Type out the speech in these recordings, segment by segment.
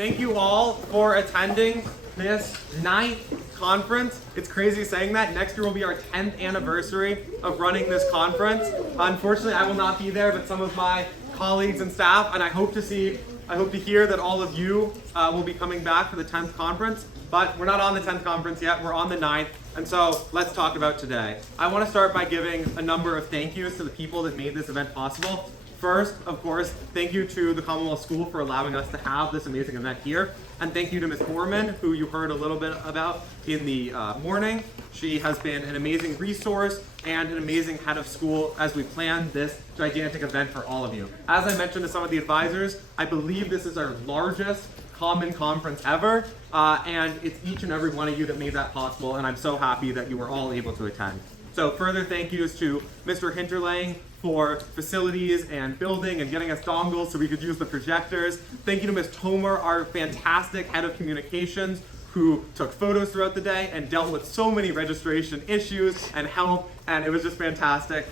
Thank you all for attending this 9th conference. It's crazy saying that. Next year will be our 10th anniversary of running this conference. Unfortunately, I will not be there, but some of my colleagues and staff, and I hope to hear that all of you will be coming back for the 10th conference. But we're not on the 10th conference yet, we're on the 9th. And so let's talk about today. I want to start by giving a number of thank yous to the people that made this event possible. First, of course, thank you to the Commonwealth School for allowing us to have this amazing event here. And thank you to Ms. Foreman, who you heard a little bit about in the morning. She has been an amazing resource and an amazing head of school as we plan this gigantic event for all of you. As I mentioned to some of the advisors, I believe this is our largest Common conference ever, and it's each and every one of you that made that possible, and I'm so happy that you were all able to attend. So further thank yous to Mr. Hinterlang for facilities and building and getting us dongles so we could use the projectors. Thank you to Ms. Tomer, our fantastic head of communications, who took photos throughout the day and dealt with so many registration issues and help, and it was just fantastic.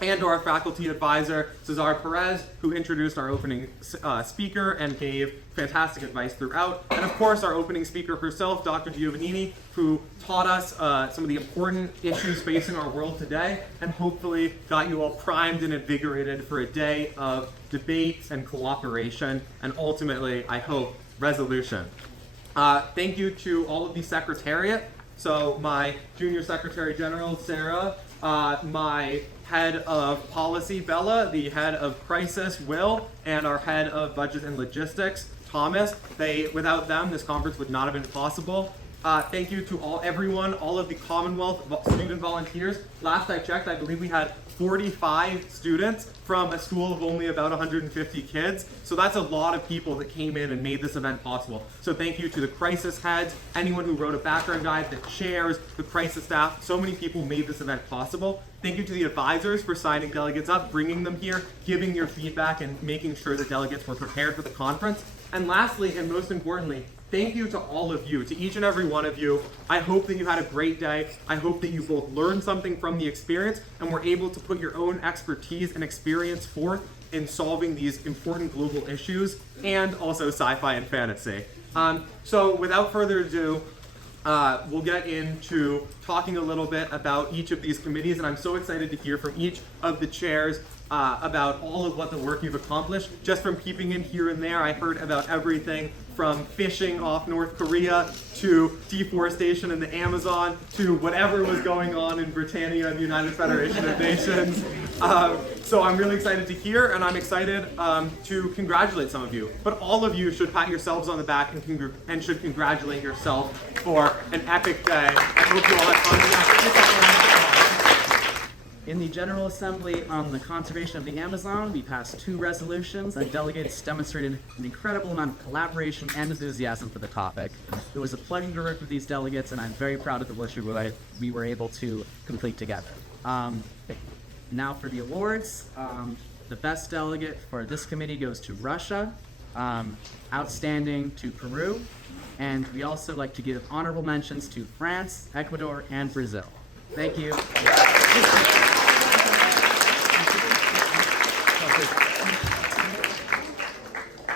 And to our faculty advisor, Cesar Perez, who introduced our opening speaker and gave fantastic advice throughout. And of course, our opening speaker herself, Dr. Giovannini, who taught us some of the important issues facing our world today, and hopefully got you all primed and invigorated for a day of debates and cooperation, and ultimately, I hope, resolution. Thank you to all of the secretariat. So my junior secretary general, Sarah, my head of policy, Bella, the head of crisis, Will, and our head of budget and logistics, Thomas. Without them, this conference would not have been possible. Thank you to everyone, all of the Commonwealth student volunteers. Last I checked, I believe we had 45 students from a school of only about 150 kids. So that's a lot of people that came in and made this event possible. So thank you to the crisis heads, anyone who wrote a background guide, the chairs, the crisis staff. So many people made this event possible. Thank you to the advisors for signing delegates up, bringing them here, giving your feedback, and making sure the delegates were prepared for the conference. And lastly, and most importantly, thank you to all of you, to each and every one of you. I hope that you had a great day. I hope that you both learned something from the experience and were able to put your own expertise and experience forth in solving these important global issues and also sci-fi and fantasy. So without further ado, we'll get into talking a little bit about each of these committees, and I'm so excited to hear from each of the chairs about all of what the work you've accomplished. Just from peeping in here and there, I heard about everything from fishing off North Korea to deforestation in the Amazon to whatever was going on in Britannia and the United Federation of Nations. So I'm really excited to hear, and I'm excited to congratulate some of you. But all of you should pat yourselves on the back and should congratulate yourself for an epic day. I hope you all had fun. In the General Assembly on the conservation of the Amazon, we passed 2 resolutions, and delegates demonstrated an incredible amount of collaboration and enthusiasm for the topic. It was a pleasure to work with these delegates, and I'm very proud of the work we were able to complete together. Now for the awards. The best delegate for this committee goes to Russia, outstanding to Peru, and we also like to give honorable mentions to France, Ecuador, and Brazil. Thank you.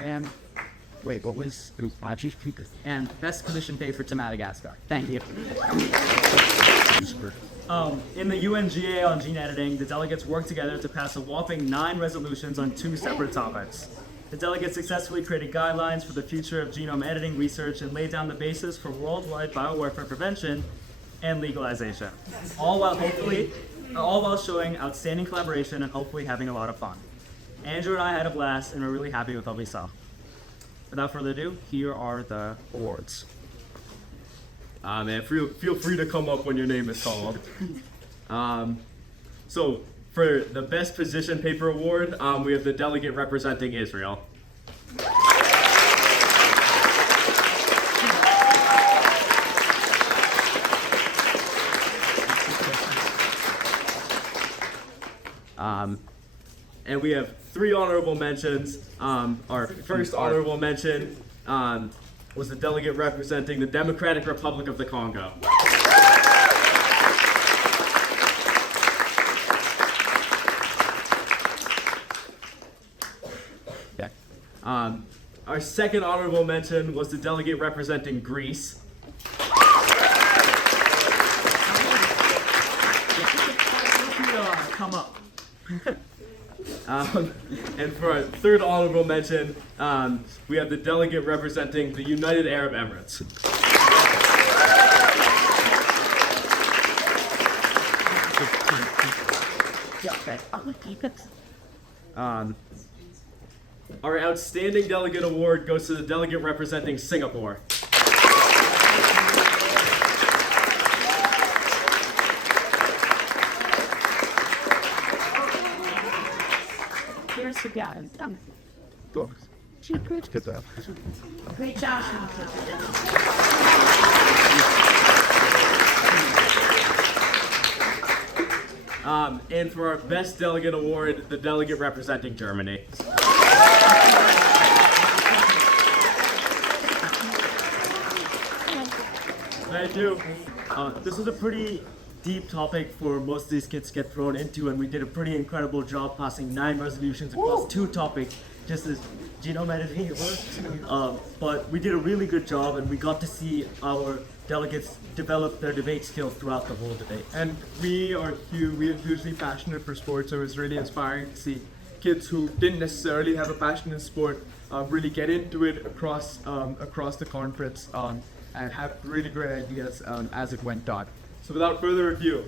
And wait, what was and best position paper to Madagascar. Thank you. In the UNGA on gene editing, the delegates worked together to pass a whopping 9 resolutions on 2 separate topics. The delegates successfully created guidelines for the future of genome editing research and laid down the basis for worldwide biowarfare prevention and legalization, all while showing outstanding collaboration and hopefully having a lot of fun. Andrew and I had a blast, and we're really happy with what we saw. Without further ado, here are the awards. Man, feel free to come up when your name is called. So, for the Best Position Paper Award, we have the delegate representing Israel. And we have 3 honorable mentions. Our first honorable mention was the delegate representing the Democratic Republic of the Congo. Our second honorable mention was the delegate representing Greece. Come up. And for our third honorable mention, we have the delegate representing the United Arab Emirates. Our outstanding delegate award goes to the delegate representing Singapore. Here's the guy. Go. Get that. Great job. And for our best delegate award, the delegate representing Germany. Thank you. This was a pretty deep topic for most of these kids to get thrown into, and we did a pretty incredible job passing 9 resolutions across 2 topics, just as genome editing works. But we did a really good job, and we got to see our delegates develop their debate skills throughout the whole debate. And we are hugely passionate for sports, so it was really inspiring to see kids who didn't necessarily have a passion in sport really get into it across the conference and have really great ideas as it went on. So without further ado,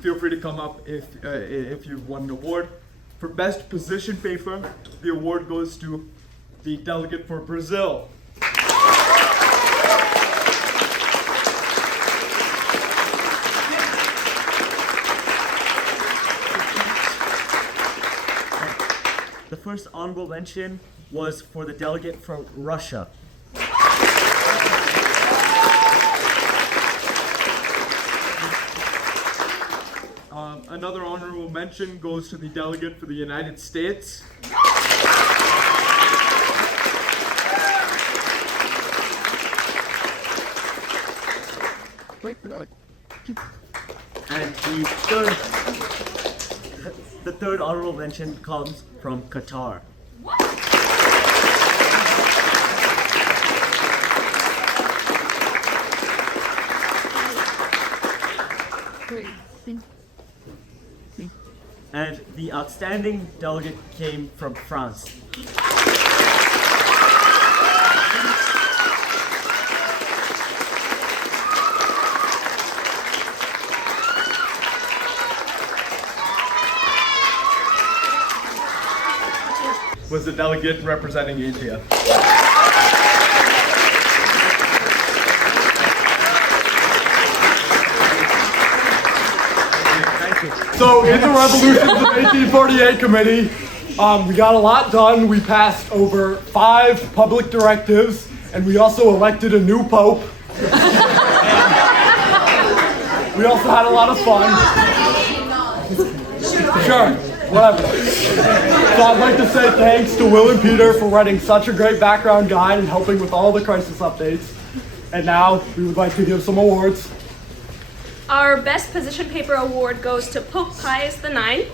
feel free to come up if you've won an award. For best position paper, the award goes to the delegate for Brazil. The first honorable mention was for the delegate from Russia. Another honorable mention goes to the delegate for the United States. And the third honorable mention comes from Qatar. And the outstanding delegate came from France. Was the delegate representing Asia. So in the Revolutions of 1848 committee, we got a lot done. We passed over 5 public directives, and we also elected a new pope. We also had a lot of fun. Sure, whatever. So I'd like to say thanks to Will and Peter for writing such a great background guide and helping with all the crisis updates. And now we would like to give some awards. Our Best Position Paper Award goes to Pope Pius IX.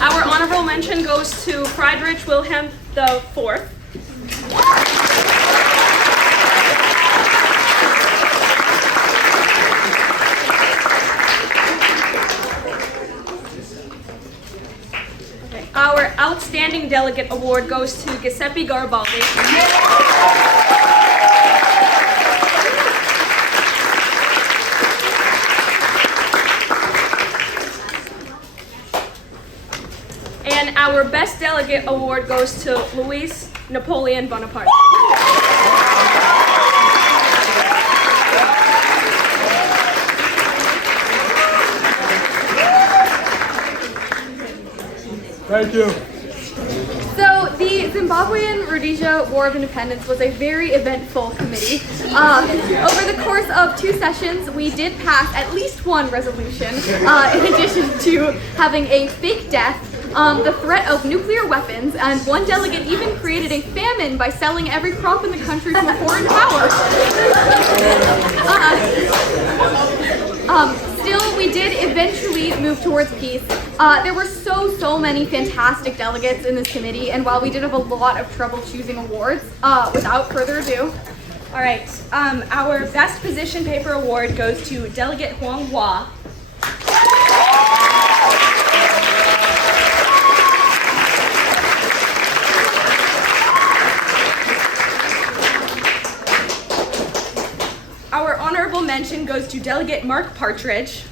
Our honorable mention goes to Friedrich Wilhelm IV. Our Outstanding Delegate Award goes to Giuseppe Garibaldi. And our Best Delegate Award goes to Louis Napoleon Bonaparte. Thank you. So the Zimbabwean Rhodesia War of Independence was a very eventful committee. Over the course of 2 sessions, we did pass at least 1 resolution, in addition to having a fake death the threat of nuclear weapons, and one delegate even created a famine by selling every crop in the country to a foreign power. Still, we did eventually move towards peace. There were so many fantastic delegates in this committee, and while we did have a lot of trouble choosing awards, without further ado, All right, our best position paper award goes to Delegate Huang Hua. Our honorable mention goes to Delegate Mark Partridge.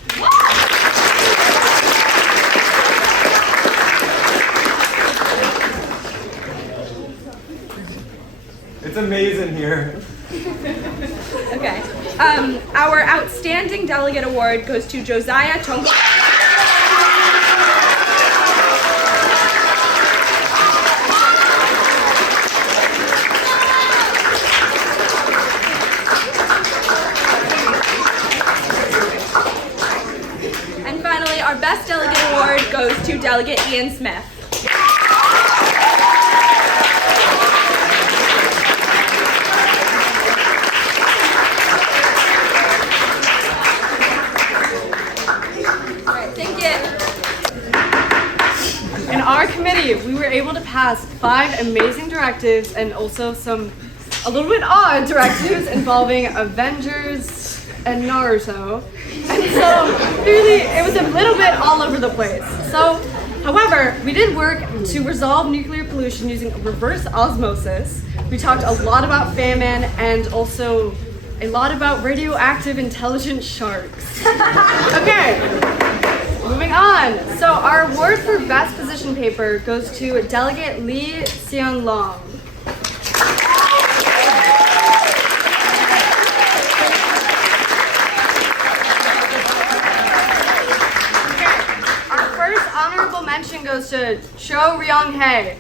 It's amazing here. Okay. Our outstanding delegate award goes to Josiah Tongo. And finally, our best delegate award goes to Delegate Ian Smith. In our committee, we were able to pass 5 amazing directives and also some a little bit odd directives involving Avengers and Naruto. And so, really, it was a little bit all over the place. So, however, we did work to resolve nuclear pollution using reverse osmosis. We talked a lot about famine and also a lot about radioactive intelligent sharks. Okay. Moving on. So our award for best position paper goes to Delegate Lee Seon Long. Our first honorable mention goes to Cho Ryong Hae.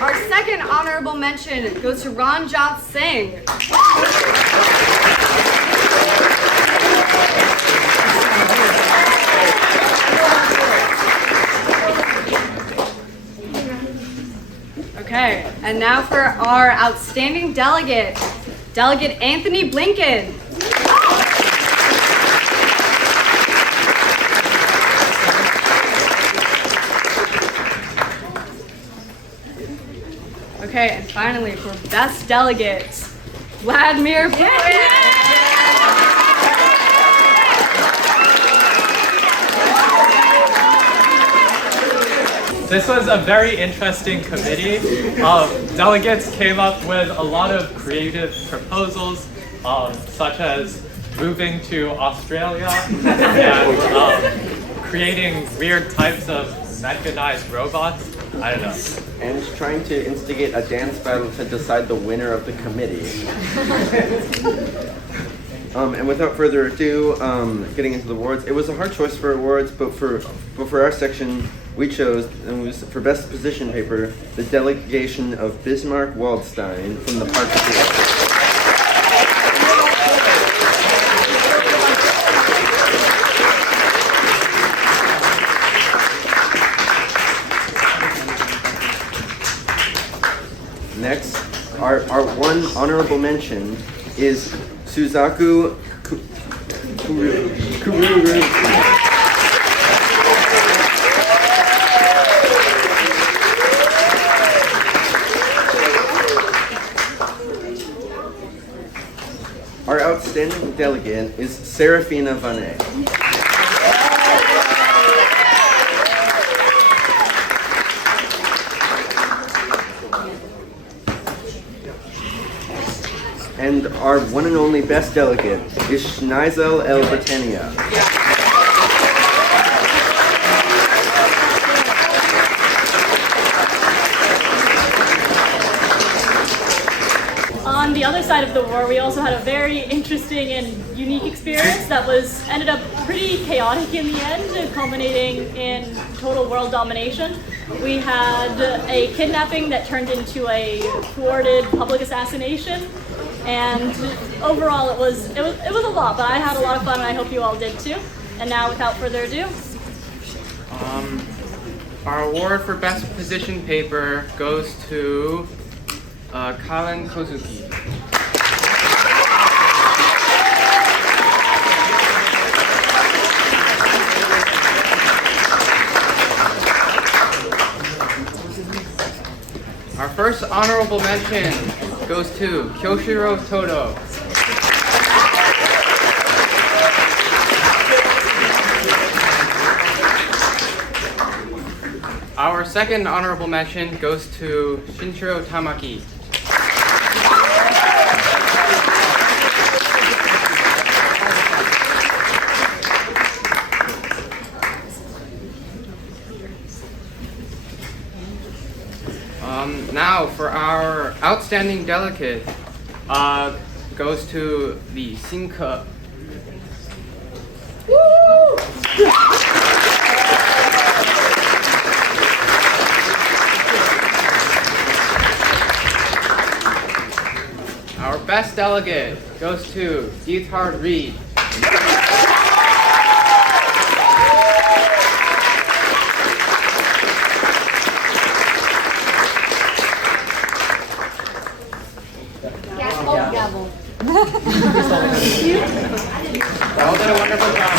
Our second honorable mention goes to Ranjot Singh. Okay, and now for our outstanding delegate, Delegate Anthony Blinken. Okay, and finally, for best delegate, Vladimir Putin. This was a very interesting committee. Delegates came up with a lot of creative proposals, such as moving to Australia and creating weird types of mechanized robots. I don't know. And trying to instigate a dance battle to decide the winner of the committee. And without further ado, getting into the awards, it was a hard choice for awards, but for our section, we chose, and it was for best position paper, the delegation of Bismarck Waldstein from the Park of the Next, our one honorable mention is Suzaku Kururu. Our outstanding delegate is Serafina Vanet. And our one and only best delegate is Schneisel El Britannia. On the other side of the war, we also had a very interesting and unique experience that ended up pretty chaotic in the end, culminating in total world domination. We had a kidnapping that turned into a thwarted public assassination, And overall, it was a lot, but I had a lot of fun, and I hope you all did too. And now, without further ado, our award for best position paper goes to Colin Kozuki. Our first honorable mention goes to Kyoshiro Todo. Our second honorable mention goes to Shinjiro Tamaki. Now for our outstanding delegate goes to the Sinka. Our best delegate goes to Diethard Reed. Gavel. All did a wonderful job.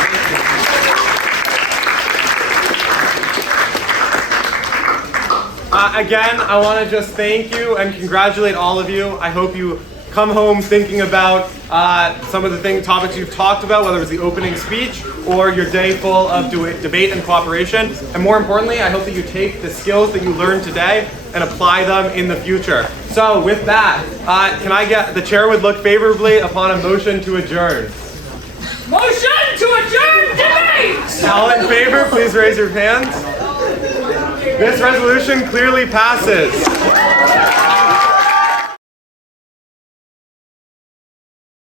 Again, I want to just thank you and congratulate all of you. I hope you come home thinking about some of the topics you've talked about, whether it was the opening speech or your day full of debate and cooperation. And more importantly, I hope that you take the skills that you learned today and apply them in the future. So with that, can I get, the chair would look favorably upon a motion to adjourn. Motion to adjourn debate! All in favor, please raise your hands. This resolution clearly passes.